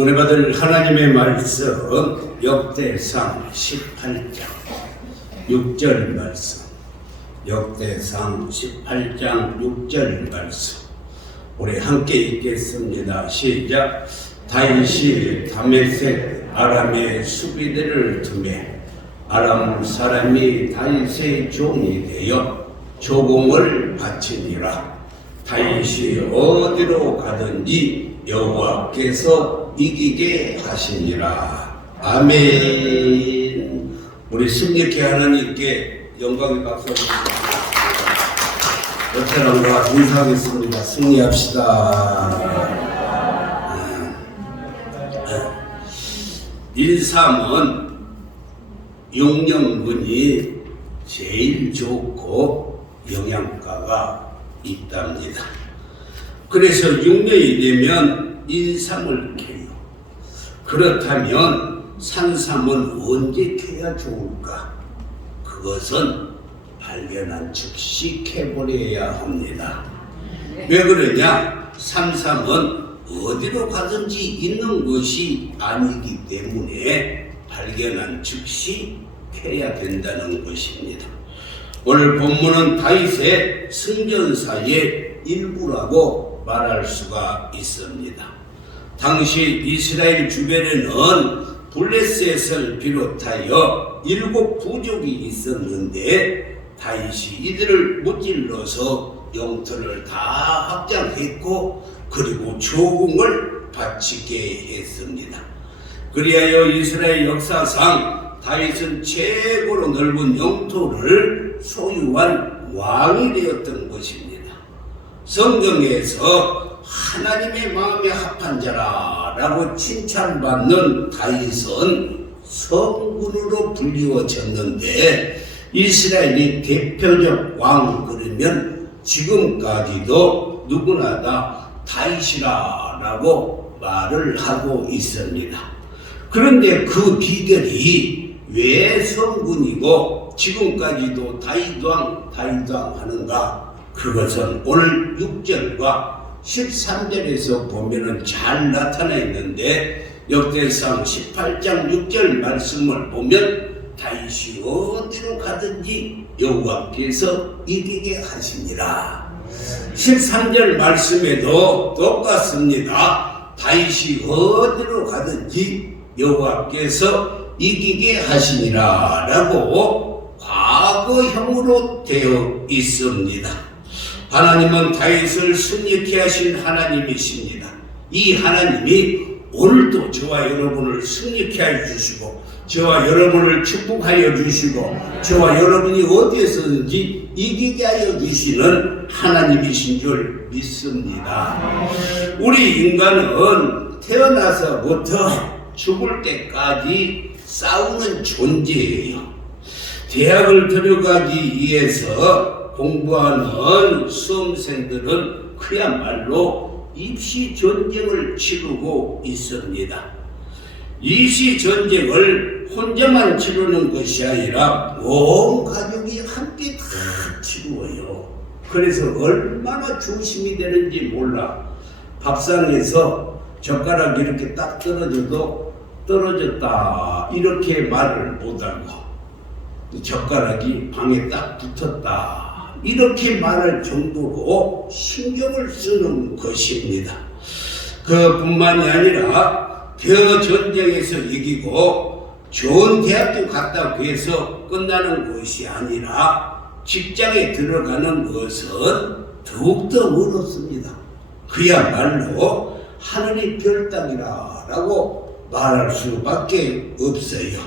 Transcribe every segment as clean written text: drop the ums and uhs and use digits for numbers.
은혜 받을 하나님의 말씀 역대상 18장 6절 말씀, 역대상 18장 6절 말씀 우리 함께 읽겠습니다. 시작. 다윗이 다메섹 아람의 수비대를 두매 아람 사람이 다윗의 종이 되어 조공을 바치니라. 다윗이 어디로 가든지 여호와께서 이기게 하시니라. 아멘. 우리 승리케 하나님께 영광의 박수 드립니다. 베테랑과 인사하겠습니다. 승리합시다. 인삼은 용량분이 제일 좋고 영양가가 있답니다. 그래서 6년이 되면 인삼을 캐요. 그렇다면 산삼은 언제 캐야 좋을까? 그것은 발견한 즉시 캐버려야 합니다. 왜 그러냐? 산삼은 어디로 가든지 있는 것이 아니기 때문에 발견한 즉시 캐야 된다는 것입니다. 오늘 본문은 다윗의 승전사의 일부라고 말할 수가 있습니다. 당시 이스라엘 주변에는 블레셋을 비롯하여 7 부족이 있었는데 다윗이 이들을 무찔러서 영토를 다 확장했고 그리고 조공을 바치게 했습니다. 그리하여 이스라엘 역사상 다윗은 최고로 넓은 영토를 소유한 왕이 되었던 것입니다. 성경에서 하나님의 마음에 합한 자라라고 칭찬받는 다윗은 성군으로 불리워졌는데 이스라엘의 대표적 왕 그러면 지금까지도 누구나 다 다윗이라고 말을 하고 있습니다. 그런데 그 비결이 왜 성군이고 지금까지도 다윗왕 하는가? 그것은 오늘 6절과 13절에서 보면은 잘 나타나 있는데 역대상 18장 6절 말씀을 보면 다윗이 어디로 가든지 여호와께서 이기게 하시니라. 13절 말씀에도 똑같습니다. 다윗이 어디로 가든지 여호와께서 이기게 하시니라 라고 과거형으로 되어 있습니다. 하나님은 다윗을 승리케 하신 하나님이십니다. 이 하나님이 오늘도 저와 여러분을 승리케 하여 주시고 저와 여러분을 축복하여 주시고 저와 여러분이 어디에서든지 이기게 하여 주시는 하나님이신 줄 믿습니다. 우리 인간은 태어나서부터 죽을 때까지 싸우는 존재예요. 대학을 들어가기 위해서 공부하는 수험생들은 그야말로 입시 전쟁을 치르고 있습니다. 입시 전쟁을 혼자만 치르는 것이 아니라 온 가족이 함께 다 치루어요. 그래서 얼마나 조심이 되는지 몰라. 밥상에서 젓가락이 이렇게 딱 떨어져도 떨어졌다 이렇게 말을 못하고 젓가락이 방에 딱 붙었다 이렇게 말할 정도로 신경을 쓰는 것입니다. 그뿐만이 아니라 그 전쟁에서 이기고 좋은 대학교 갔다고 해서 끝나는 것이 아니라 직장에 들어가는 것은 더욱더 어렵습니다. 그야말로 하늘의 별 따기라고 말할 수밖에 없어요.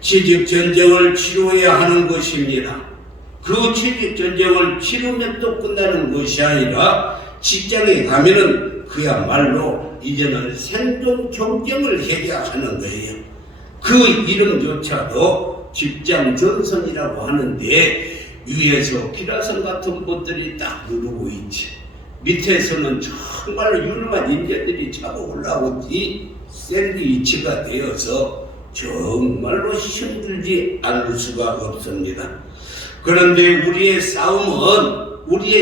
취직 전쟁을 치루어야 하는 것입니다. 그 취직 전쟁을 치르면 또 끝나는 것이 아니라 직장에 가면은 그야말로 이제는 생존 경쟁을 해야 하는 거예요. 그 이름조차도 직장 전선이라고 하는데 위에서 기라성 같은 것들이 딱 누르고 있지. 밑에서는 정말로 유능한 인재들이 차고 올라오지 샌드위치가 되어서 정말로 힘들지 않을 수가 없습니다. 그런데 우리의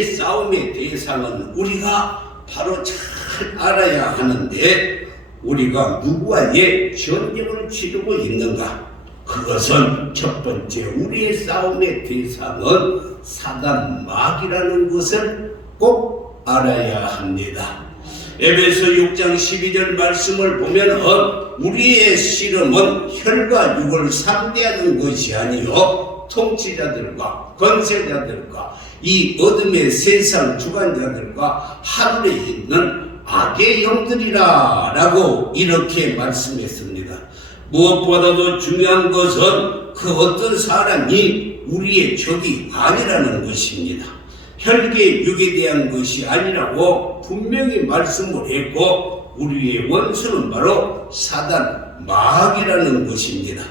싸움의 대상은 우리가 바로 잘 알아야 하는데 우리가 누구와의 전쟁을 치르고 있는가? 그것은 첫 번째 우리의 싸움의 대상은 사단 마귀라는 것을 꼭 알아야 합니다. 에베소 6장 12절 말씀을 보면 우리의 씨름은 혈과 육을 상대하는 것이 아니요 통치자들과 권세자들과 이 어둠의 세상 주관자들과 하늘에 있는 악의 영들이라 라고 이렇게 말씀했습니다. 무엇보다도 중요한 것은 그 어떤 사람이 우리의 적이 아니라는 것입니다. 혈계 육에 대한 것이 아니라고 분명히 말씀을 했고 우리의 원수는 바로 사단 마귀라는 것입니다.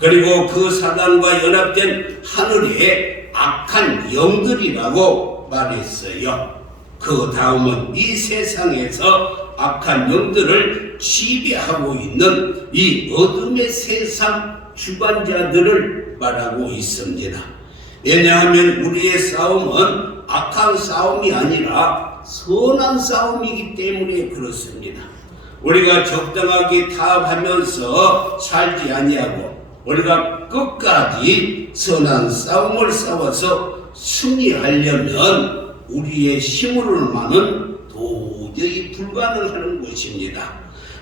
그리고 그 사단과 연합된 하늘의 악한 영들이라고 말했어요. 그 다음은 이 세상에서 악한 영들을 지배하고 있는 이 어둠의 세상 주관자들을 말하고 있습니다. 왜냐하면 우리의 싸움은 악한 싸움이 아니라 선한 싸움이기 때문에 그렇습니다. 우리가 적당하게 타협하면서 살지 아니하고 우리가 끝까지 선한 싸움을 싸워서 승리하려면 우리의 힘으로만은 도저히 불가능한 것입니다.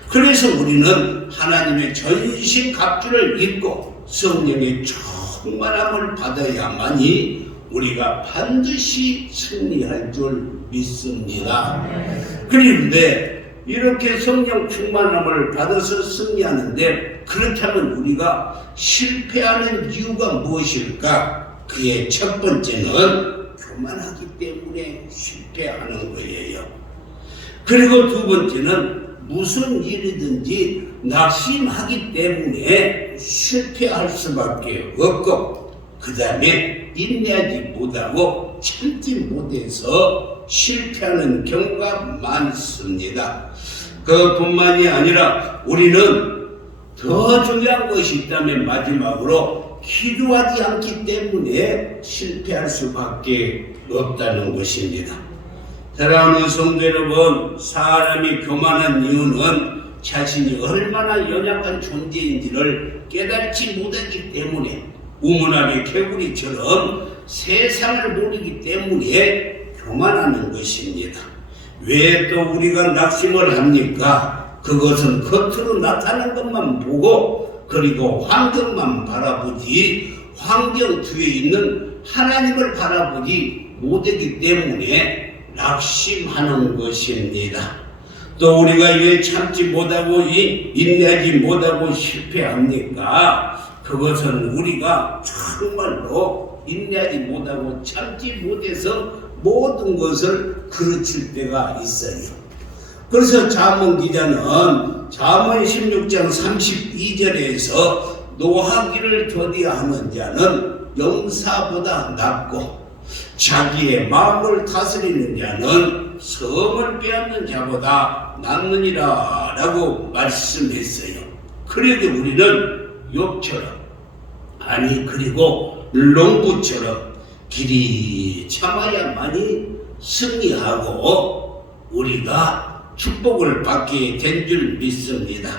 그래서 우리는 하나님의 전신 갑주를 입고 성령의 충만함을 받아야만이 우리가 반드시 승리할 줄 믿습니다. 그런데 이렇게 성령 충만함을 받아서 승리하는데 그렇다면 우리가 실패하는 이유가 무엇일까? 그의 첫 번째는 교만하기 때문에 실패하는 거예요. 그리고 두 번째는 무슨 일이든지 낙심하기 때문에 실패할 수밖에 없고 그 다음에 인내하지 못하고 참지 못해서 실패하는 경우가 많습니다. 그뿐만이 아니라 우리는 더 중요한 것이 있다면 마지막으로 기도하지 않기 때문에 실패할 수밖에 없다는 것입니다. 사랑하는 성도 여러분, 사람이 교만한 이유는 자신이 얼마나 연약한 존재인지를 깨닫지 못하기 때문에 우문함의 개구리처럼 세상을 모르기 때문에 교만하는 것입니다. 왜 또 우리가 낙심을 합니까? 그것은 겉으로 나타나는 것만 보고 그리고 환경만 바라보지 환경 뒤에 있는 하나님을 바라보지 못하기 때문에 낙심하는 것입니다. 또 우리가 왜 참지 못하고 인내하지 못하고 실패합니까? 그것은 우리가 정말로 인내하지 못하고 참지 못해서 모든 것을 그르칠 때가 있어요. 그래서 잠언 기자는 잠언 16장 32절에서 노하기를 더디하는 자는 영사보다 낫고 자기의 마음을 다스리는 자는 성을 빼앗는 자보다 낫느니라 라고 말씀했어요. 그래도 우리는 욥처럼 그리고 롱부처럼 길이 참아야만이 승리하고 우리가 축복을 받게 된 줄 믿습니다.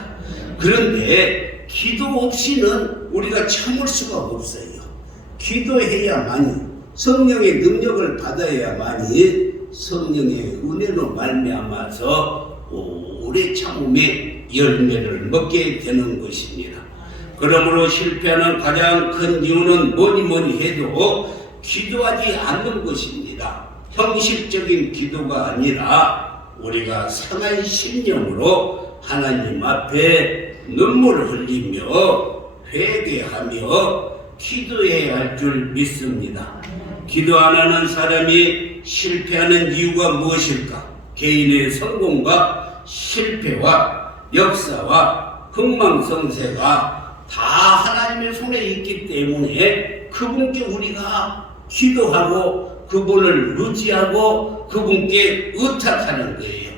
그런데 기도 없이는 우리가 참을 수가 없어요. 기도해야만이 성령의 능력을 받아야만이 성령의 은혜로 말미암아서 오래 참음의 열매를 먹게 되는 것입니다. 그러므로 실패하는 가장 큰 이유는 뭐니 해도 기도하지 않는 것입니다. 형식적인 기도가 아니라 우리가 상한 심령으로 하나님 앞에 눈물을 흘리며 회개하며 기도해야 할 줄 믿습니다. 기도 안 하는 사람이 실패하는 이유가 무엇일까? 개인의 성공과 실패와 역사와 흥망성쇠가 다 하나님의 손에 있기 때문에 그분께 우리가 기도하고 그분을 의지하고 그분께 의탁하는 거예요.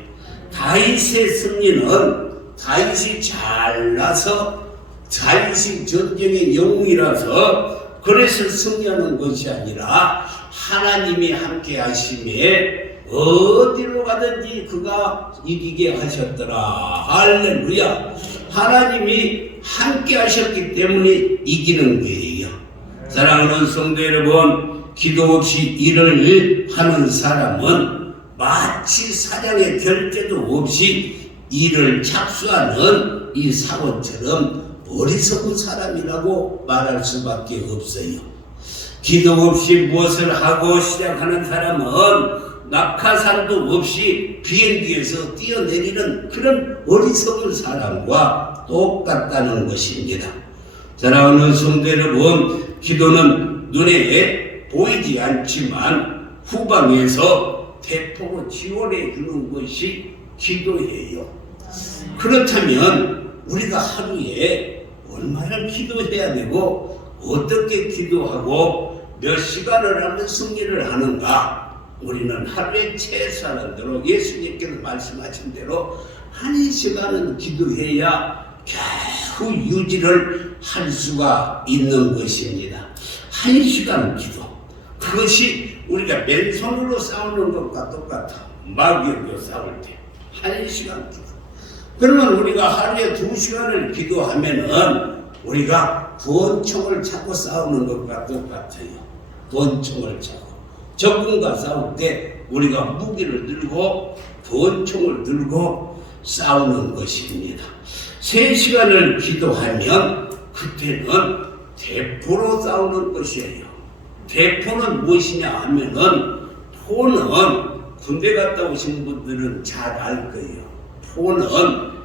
다윗의 승리는 다윗이 잘나서 다윗이 전쟁의 영웅이라서 그래서 승리하는 것이 아니라 하나님이 함께 하심에 어디로 가든지 그가 이기게 하셨더라. 할렐루야. 하나님이 함께 하셨기 때문에 이기는 거예요. 사랑하는 성도 여러분, 기도 없이 일을 하는 사람은 마치 사장의 결제도 없이 일을 착수하는 이 사원처럼 어리석은 사람이라고 말할 수밖에 없어요. 기도 없이 무엇을 하고 시작하는 사람은 낙하산도 없이 비행기에서 뛰어내리는 그런 어리석은 사람과 똑같다는 것입니다. 사랑하는 성도 여러분, 기도는 눈에 보이지 않지만 후방에서 대포로 지원해 주는 것이 기도예요. 그렇다면 우리가 하루에 얼마나 기도해야 되고 어떻게 기도하고 몇 시간을 하면 승리를 하는가? 우리는 하루에 최소한 대로 예수님께서 말씀하신 대로 1시간은 기도해야 겨우 유지를 할 수가 있는 것입니다. 1시간 기도. 그것이 우리가 맨손으로 싸우는 것과 똑같아. 마귀하고 싸울 때 1시간 기도. 그러면 우리가 하루에 2시간을 기도하면은 우리가 권총을 찾고 싸우는 것과 똑같아요. 권총을 찾고. 적군과 싸울 때 우리가 무기를 들고 권총을 들고 싸우는 것입니다. 3시간을 기도하면 그때는 대포로 싸우는 것이에요. 대포는 무엇이냐 하면은 포는 군대 갔다 오신 분들은 잘 알 거예요. 포는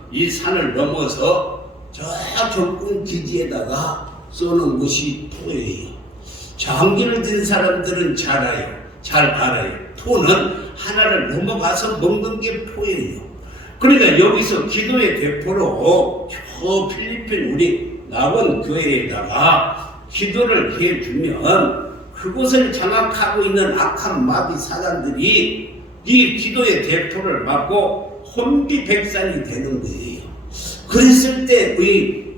이 산을 넘어서 저 적군 기지에다가 쏘는 것이 포예요. 장기를 든 사람들은 잘 알아요. 포는 하나를 넘어가서 먹는 게 포예요. 그러니까 여기서 기도의 대포로 저 필리핀 우리 낙원 교회에다가 기도를 해주면 그곳을 장악하고 있는 악한 마귀 사단들이 이 기도의 대포를 맞고 혼비백산이 되는 거예요. 그랬을 때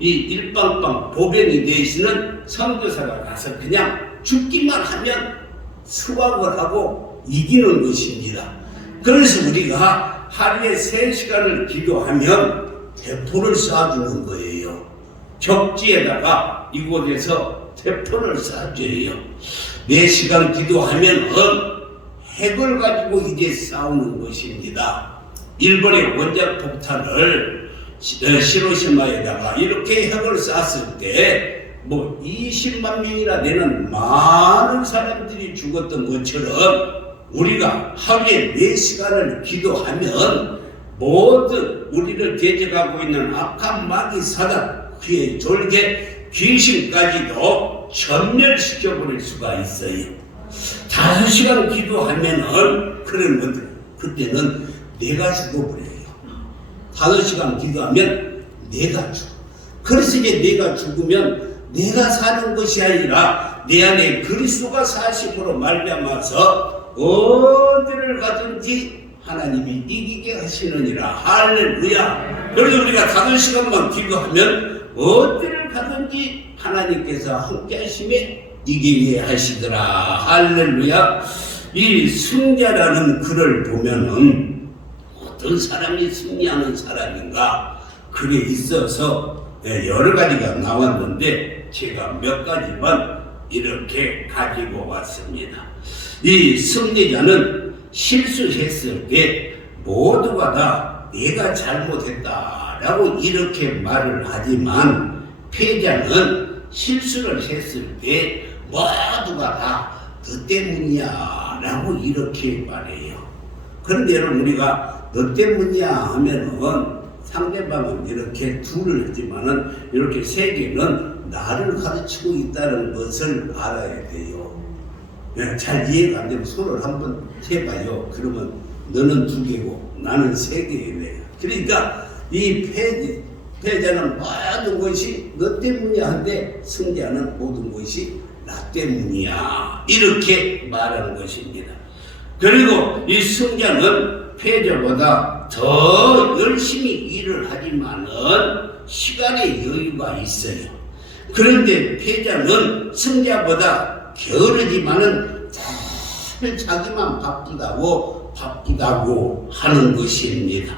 이 일방방 보병이 되시는 선교사가 가서 그냥 죽기만 하면 수확을 하고 이기는 것입니다. 그래서 우리가 하루에 3시간을 기도하면 대포를 쏴주는 거예요. 적지에다가 이곳에서 대포를 쏴줘요. 4시간 기도하면 핵을 가지고 이제 싸우는 것입니다. 일본의 원자 폭탄을 시로시마에다가 이렇게 핵을 쐈을 때 뭐 20만 명이나 되는 많은 사람들이 죽었던 것처럼 우리가 하루에 4시간을 기도하면 모든 우리를 대적하고 있는 악한 마귀 사단, 그의 졸개, 귀신까지도 전멸시켜버릴 수가 있어요. 5시간 기도하면은 그때는 내가 죽어버려요. 5시간 기도하면 내가 죽어. 그래서 이제 내가 죽으면 내가 사는 것이 아니라 내 안에 그리스도가 사심으로 말미암아서 어디를 가든지 하나님이 이기게 하시느니라. 할렐루야. 그래서 우리가 5시간만 기도하면 어디를 가든지 하나님께서 함께 하심에 이기게 하시더라. 할렐루야. 이 승자라는 글을 보면은 어떤 사람이 승리하는 사람인가 글에 있어서 여러 가지가 나왔는데 제가 몇 가지만 이렇게 가지고 왔습니다. 이 승리자는 실수했을 때 모두가 다 내가 잘못했다라고 이렇게 말을 하지만 패자는 실수를 했을 때 모두가 다 너 때문이야 라고 이렇게 말해요. 그런데 여러분 우리가 너 때문이야 하면은 상대방은 이렇게 둘을 하지만은 이렇게 세 개는 나를 가르치고 있다는 것을 알아야 돼요. 잘 이해가 안 되면 손을 한번 해봐요. 그러면 너는 2개고 나는 3개이래. 그러니까 이 패자는 모든 것이 너 때문이야 한데 승자는 모든 것이 나 때문이야. 이렇게 말하는 것입니다. 그리고 이 승자는 패자보다 더 열심히 일을 하지만은 시간의 여유가 있어요. 그런데 패자는 승자보다 게으르지만은 잘 자기만 바쁘다고 바쁘다고 하는 것입니다.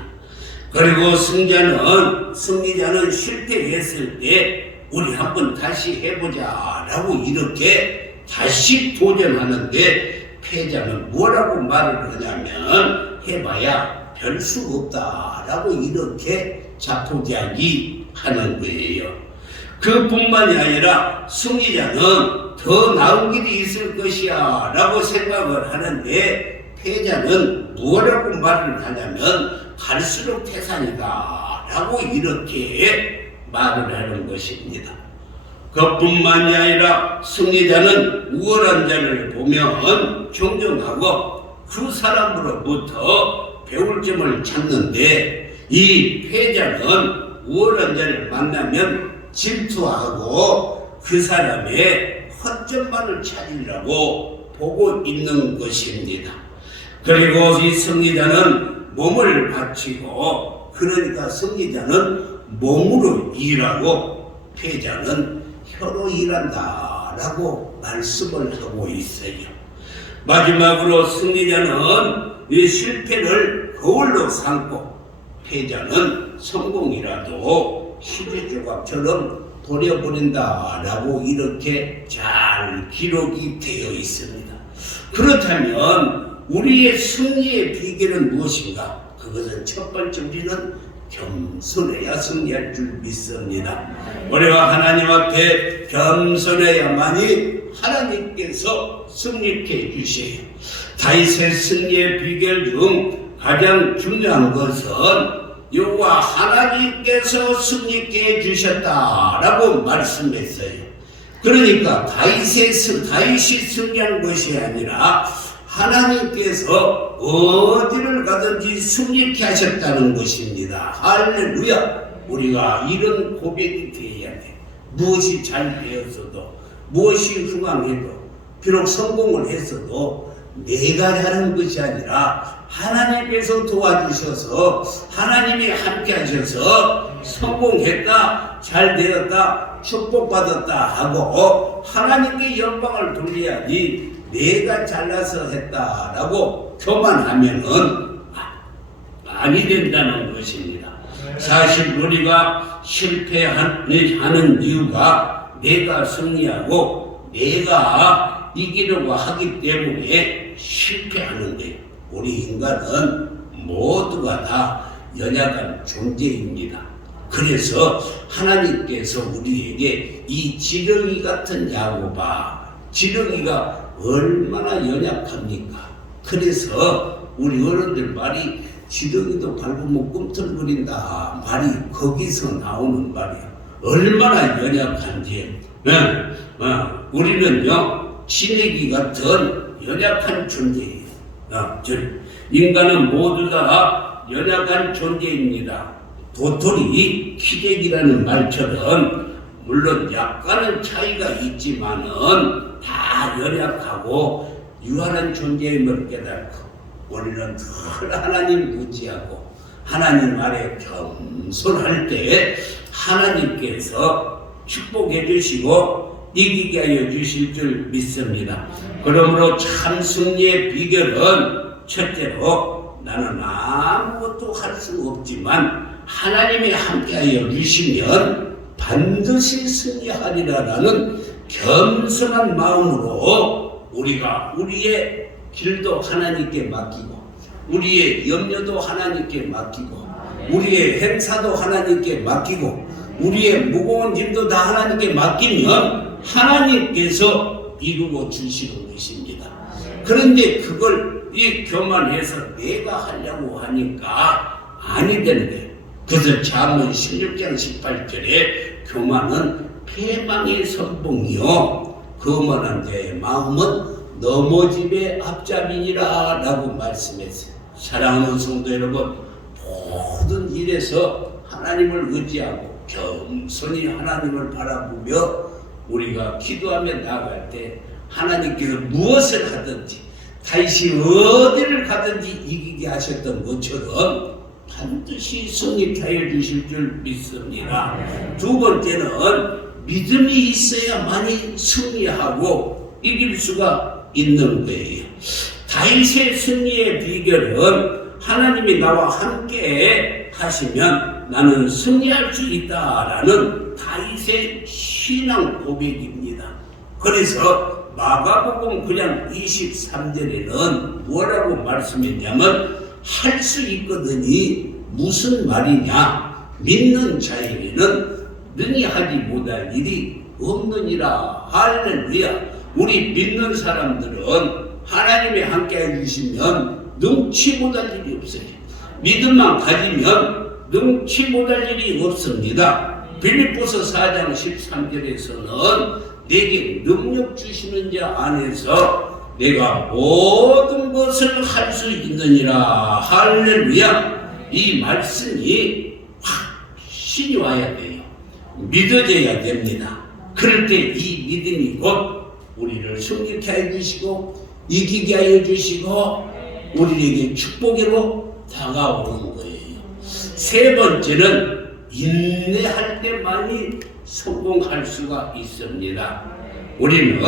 그리고 승리자는 실패했을 때 우리 한번 다시 해보자 라고 이렇게 다시 도전하는데, 패자는 뭐라고 말을 하냐면 해봐야 별 수 없다 라고 이렇게 자포자기 하는 거예요. 그뿐만이 아니라 승리자는 더 나은 길이 있을 것이야 라고 생각을 하는데, 패자는 뭐라고 말을 하냐면 갈수록 태산이다 라고 이렇게 말을 하는 것입니다. 그뿐만이 아니라 승리자는 우월한 자를 보면 존경하고 그 사람으로부터 배울 점을 찾는데, 이 패자는 우월한 자를 만나면 질투하고 그 사람의 허점만을 찾으려고 보고 있는 것입니다. 그리고 이 승리자는 몸을 바치고, 그러니까 승리자는 몸으로 일하고 패자는 혀로 일한다 라고 말씀을 하고 있어요. 마지막으로 승리자는 이 실패를 거울로 삼고, 패자는 성공이라도 시대조각처럼 버려버린다 라고 이렇게 잘 기록이 되어 있습니다. 그렇다면 우리의 승리의 비결은 무엇인가? 그것은 첫 번째, 우리는 겸손해야 승리할 줄 믿습니다. 우리가 하나님 앞에 겸손해야만이 하나님께서 승리케 해주세요. 다윗의 승리의 비결 중 가장 중요한 것은 여호와 하나님께서 승리케 해주셨다라고 말씀했어요. 그러니까 다윗이 승리한 것이 아니라 하나님께서 어디를 가든지 승리케 하셨다는 것입니다. 할렐루야! 우리가 이런 고백이 되어야 돼. 무엇이 잘 되었어도, 무엇이 흥황해도, 비록 성공을 했어도 내가 하는 것이 아니라 하나님께서 도와주셔서, 하나님이 함께 하셔서 성공했다, 잘 되었다, 축복받았다 하고 하나님께 영광을 돌려야지, 내가 잘나서 했다라고 교만하면은 아니 된다는 것입니다. 사실 우리가 실패하는 이유가 내가 승리하고 내가 이기려고 하기 때문에 실패하는 거예요. 우리 인간은 모두가 다 연약한 존재입니다. 그래서 하나님께서 우리에게 이 지렁이 같은 야곱아, 지렁이가 얼마나 연약합니까? 그래서 우리 어른들 말이 지렁이도 밟으면 꿈틀거린다 말이 거기서 나오는 말이야. 얼마나 연약한지. 우리는요 지렁이 같은 연약한 존재예요. 인간은 모두 다 연약한 존재입니다. 도토리 키재기라는 말처럼 물론 약간은 차이가 있지만은 다 연약하고 유한한 존재임을 깨닫고, 우리는 늘 하나님 무지하고 하나님 아래 겸손할 때 하나님께서 축복해 주시고 이기게 하여 주실 줄 믿습니다. 그러므로 참 승리의 비결은 첫째로, 나는 아무것도 할 수 없지만 하나님이 함께하여 주시면 반드시 승리하리라라는 겸손한 마음으로 우리가 우리의 길도 하나님께 맡기고, 우리의 염려도 하나님께 맡기고, 우리의 행사도 하나님께 맡기고, 우리의 무거운 짐도 다 하나님께 맡기면 하나님께서 이루어 주시는 것입니다. 그런데 그걸 교만해서 내가 하려고 하니까 아니 되는 거예요. 그래서 잠언 16장 18절에 교만은 패망의 선봉이요 거만한 자의 마음은 넘어짐의 앞잡이니라 라고 말씀했어요. 사랑하는 성도 여러분, 모든 일에서 하나님을 의지하고 겸손히 하나님을 바라보며 우리가 기도하며 나아갈 때 하나님께서 무엇을 하든지, 다윗이 어디를 가든지 이기게 하셨던 것처럼 반드시 승리하여 주실 줄 믿습니다. 두 번째는 믿음이 있어야만이 승리하고 이길 수가 있는 거예요. 다윗의 승리의 비결은 하나님이 나와 함께 하시면 나는 승리할 수 있다라는 다윗의 신앙 고백입니다. 그래서 마가복음 그냥 23절에는 뭐라고 말씀했냐면 할 수 있거든이 무슨 말이냐, 믿는 자에게는 능히 하지 못할 일이 없느니라. 할렐루야. 우리 믿는 사람들은 하나님이 함께 해주시면 능치 못할 일이 없어요. 믿음만 가지면 능치 못할 일이 없습니다. 빌립보서 4장 13절에서는 내게 능력 주시는 자 안에서 내가 모든 것을 할 수 있느니라. 할렐루야. 이 말씀이 확신이 와야 돼요. 믿어져야 됩니다. 그럴 때 이 믿음이 곧 우리를 승리케 해주시고 이기게 하여 주시고 우리에게 축복으로 다가오는 거예요. 세 번째는 인내할 때만이 성공할 수가 있습니다. 우리는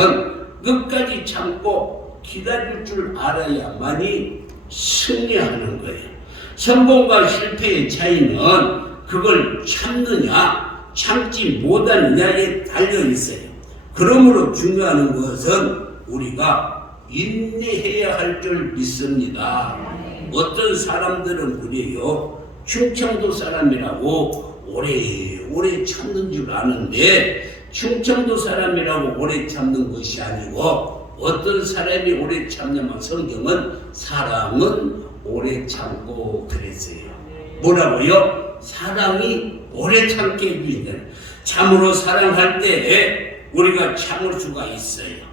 끝까지 참고 기다릴 줄 알아야만이 승리하는 거예요. 성공과 실패의 차이는 그걸 참느냐 참지 못하느냐에 달려 있어요. 그러므로 중요한 것은 우리가 인내해야 할 줄 믿습니다. 어떤 사람들은 그래요. 충청도 사람이라고 오래 참는 줄 아는데 충청도 사람이라고 오래 참는 것이 아니고 어떤 사람이 오래 참냐면 성경은 사랑은 오래 참고 그랬어요. 뭐라고요? 사랑이 오래 참게 해주는. 참으로 사랑할 때 우리가 참을 수가 있어요.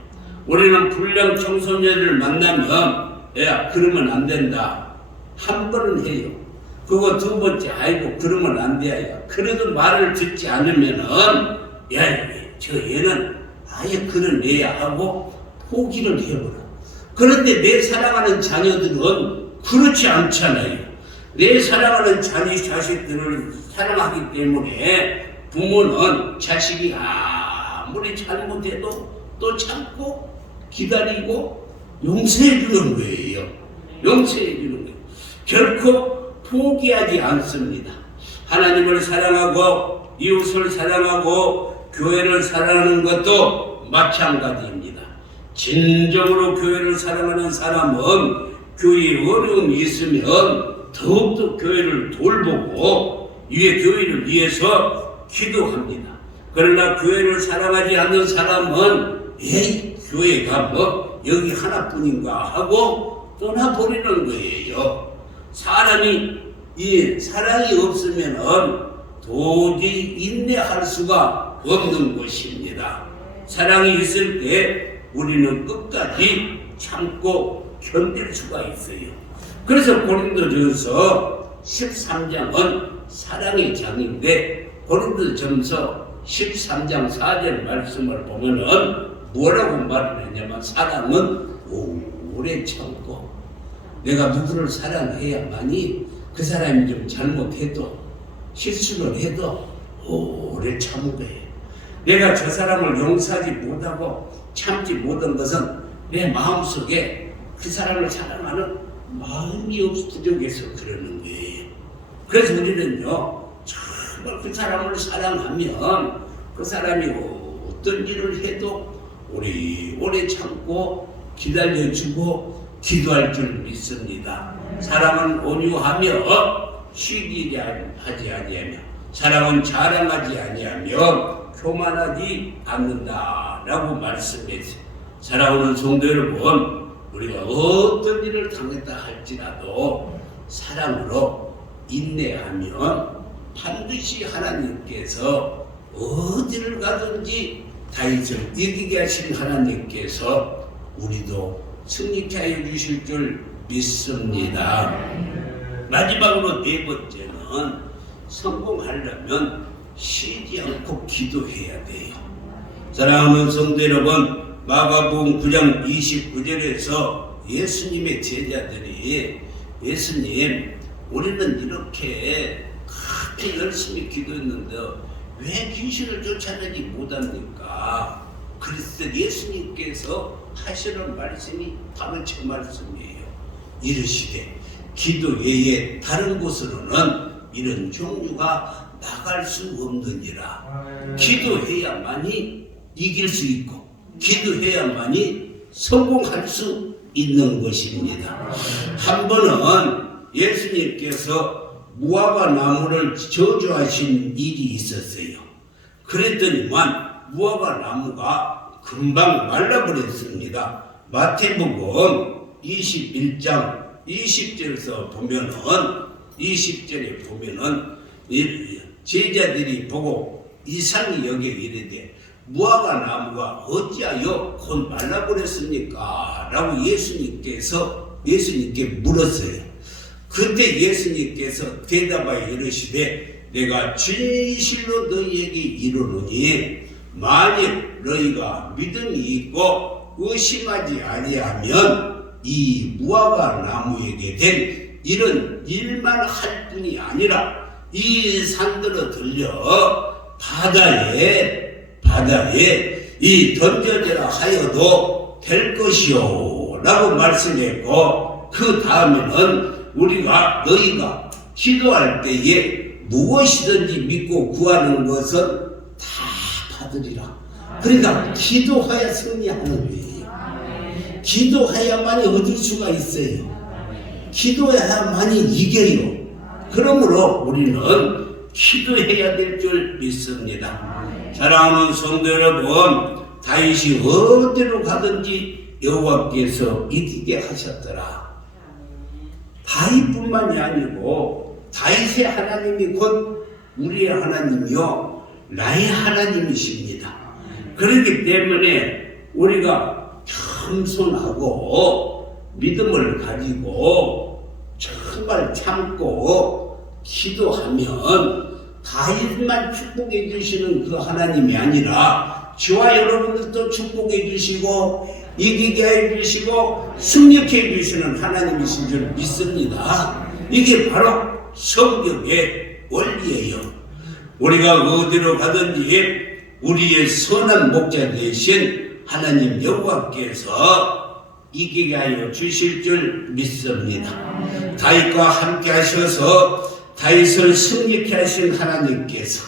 우리는 불량 청소년을 만나면 야 그러면 안 된다 한 번은 해요. 그거 두 번째 아이고 그러면 안 돼요. 그래도 말을 듣지 않으면은 야 저 얘는 아예 그런 애야 하고 포기를 해버려. 그런데 내 사랑하는 자녀들은 그렇지 않잖아요. 내 사랑하는 자식들을 사랑하기 때문에 부모는 자식이 아무리 잘못해도 또 참고 기다리고 용서해 주는 거예요. 용서해 주는 거예요. 결코 포기하지 않습니다. 하나님을 사랑하고 이웃을 사랑하고 교회를 사랑하는 것도 마찬가지입니다. 진정으로 교회를 사랑하는 사람은 교회에 어려움이 있으면 더욱더 교회를 돌보고 이 교회를 위해서 기도합니다. 그러나 교회를 사랑하지 않는 사람은 에이 교회가 뭐 여기 하나뿐인가 하고 떠나버리는 거예요. 사람이 이 사랑이 없으면 도저히 인내할 수가 없는 것입니다. 사랑이 있을 때 우리는 끝까지 참고 견딜 수가 있어요. 그래서 고린도전서 13장은 사랑의 장인데 고린도전서 13장 4절 말씀을 보면은 뭐라고 말을 했냐면 사랑은 오래 참고 내가 누구를 사랑해야만이 그 사람이 좀 잘못해도 실수를 해도 오래 참은 거예요. 내가 저 사람을 용서하지 못하고 참지 못한 것은 내 마음속에 그 사람을 사랑하는 마음이 부족해서 그러는 거예요. 그래서 우리는요 정말 그 사람을 사랑하면 그 사람이 어떤 일을 해도 오래 참고 기다려주고 기도할 줄 믿습니다. 사랑은 온유하며 쉬지 하지 아니하며 사랑은 자랑하지 아니하며 교만하지 않는다라고 말씀했어요. 사랑하는 성도 여러분, 우리가 어떤 일을 당했다 할지라도 사랑으로 인내하면 반드시 하나님께서 어디를 가든지 다윗을 이기게 하신 하나님께서 우리도 승리케 하여 주실 줄 믿습니다. 마지막으로 네 번째는 성공하려면 쉬지 않고 기도해야 돼요. 사랑하는 성도 여러분, 마가복음 9장 29절에서 예수님의 제자들이 예수님 우리는 이렇게 그렇게 열심히 기도했는데 왜 귀신을 쫓아내지 못합니까? 그랬을 때 예수님께서 하시는 말씀이 바로 저 말씀이에요. 이르시되 기도 외에 다른 곳으로는 이런 종류가 나갈 수 없느니라. 기도해야만이 이길 수 있고 기도해야만이 성공할 수 있는 것입니다. 한 번은 예수님께서 무화과 나무를 저주하신 일이 있었어요. 그랬더니만 무화과 나무가 금방 말라버렸습니다. 마태복음 21장 20절에서 보면은 20절에 보면은 제자들이 보고 이상히 여겨 이르되 무화과 나무가 어찌하여 곧 말라버렸습니까? 라고 예수님께 물었어요. 그때 예수님께서 대답하여 이르시되 내가 진실로 너희에게 이르노니 만일 너희가 믿음이 있고 의심하지 아니하면 이 무화과 나무에게 된 이런 일만 할 뿐이 아니라 이 산들어 들려 바다에 이 던져지라 하여도 될 것이요 라고 말씀했고, 그 다음에는 너희가 기도할 때에 무엇이든지 믿고 구하는 것은 다 받으리라. 그러니까 기도하여 승리하는 거예요. 기도해야만이 얻을 수가 있어요. 기도해야만이 이겨요. 그러므로 우리는 기도해야 될 줄 믿습니다. 사랑하는 성도 여러분, 다윗이 어디로 가든지 여호와께서 이기게 하셨더라. 다윗뿐만이 아니고 다윗의 하나님이 곧 우리의 하나님이요 나의 하나님이십니다. 그렇기 때문에 우리가 겸손하고 믿음을 가지고 정말 참고 기도하면 다윗만 축복해 주시는 그 하나님이 아니라 저와 여러분들도 축복해 주시고 이기게 해 주시고 승리케 해 주시는 하나님이신 줄 믿습니다. 이게 바로 성경의 원리예요. 우리가 어디로 가든지 우리의 선한 목자 되신 하나님 여호와께서 이기게 하여 주실 줄 믿습니다. 다윗과 함께 하셔서 다윗을 승리케 하신 하나님께서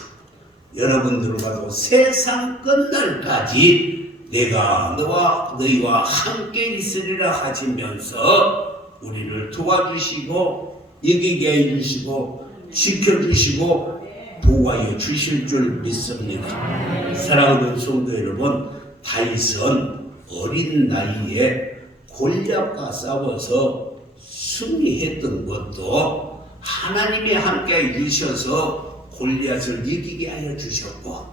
여러분들과도 세상 끝날까지 내가 너희와 함께 있으리라 하시면서 우리를 도와주시고 이기게 해주시고 지켜주시고 보호하여 주실 줄 믿습니다. 사랑하는 성도 여러분, 다윗은 어린 나이에 골리앗과 싸워서 승리했던 것도 하나님이 함께 해주셔서 골리앗을 이기게 하여 주셨고,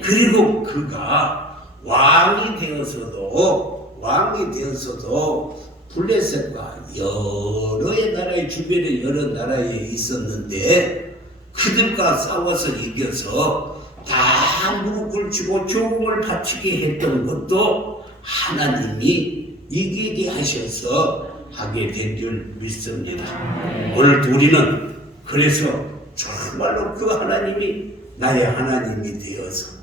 그리고 그가 왕이 되어서도 블레셋과 여러 나라의 주변에 여러 나라에 있었는데 그들과 싸워서 이겨서 다 무릎 꿇치고 조공을 바치게 했던 것도 하나님이 이기게 하셔서 하게 된 줄 믿습니다. 오늘 우리는 그래서 정말로 그 하나님이 나의 하나님이 되어서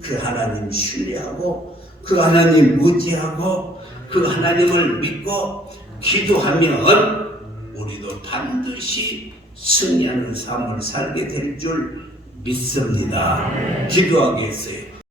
그 하나님 신뢰하고 그 하나님 의지하고 그 하나님을 믿고 기도하면 우리도 반드시 승리하는 삶을 살게 될 줄 믿습니다. 기도하겠어요.